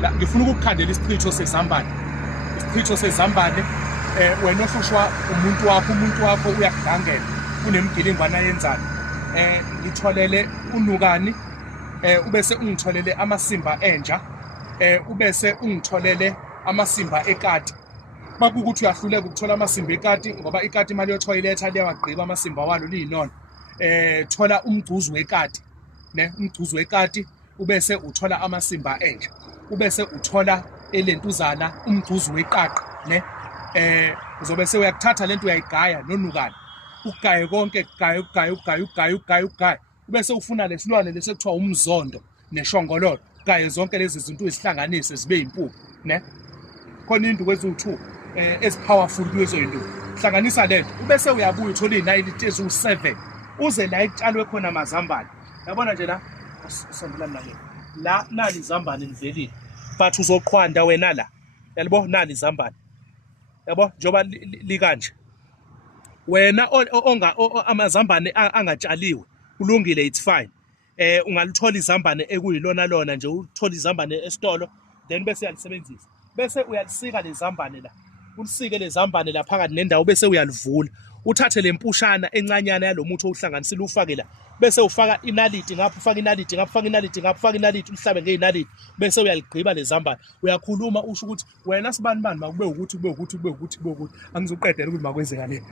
Ngifuna ukukhandela isichitho sezambane. Isichitho sezambane wena ohlushwa umuntu wakho uyakudangela kunemgilingwana yenzayo. Ngitholele unukani ubese ungitholele amasimba entsha ubese ungitholele amasimba ekati. Makukuthi uyahluleka ukuthola amasimba ekati ngoba ikati imali yotoilet liyawagqiba amasimba walo liyinona. Thola umgcuzu wekati umgcuzu wekati ubese uthola amasimba entsha. Ubese uthola elentuzana umgcuzu weqaqa uzobe uyakuthatha lento uyayigaya nonukani ugaye konke ugaye ubese ufuna lesilwane lesi ekuthiwa umzondo neshongololo gaye zonke lezi zinto uzihlanganise zibe impuphu khona into kwezu2 ezipowerful kulezo zinto hlanganisa lento ubese uyabuya uthola izinayiliti ezu7 uze la ekutshalwe khona amazambane yabona nje la sondelana la nali izambane livelile but uzoqhwanda wena la yalibo nali izambane yabo njoba likanje wena amazambane angatshaliwe kulungile it's fine ungalithola izambane ekuyilona lona nje uthola izambane esitolo then bese uyalisebenzisa bese uyalisika lezambane la ulisike lezambane la phakathi nendawo bese uyalivula uthathe lempushana encanyana yalomuthi ohlanganisile ufake la bese ufaka inaliti ngapha ufaka inaliti ngapha ufaka inaliti ngapha ufaka inaliti uhlabe ngeinaliti bese uyaligqiba lezambane uyakhuluma usho ukuthi wena sibani makube ukuthi angizoqedela ukuthi makwenzeka le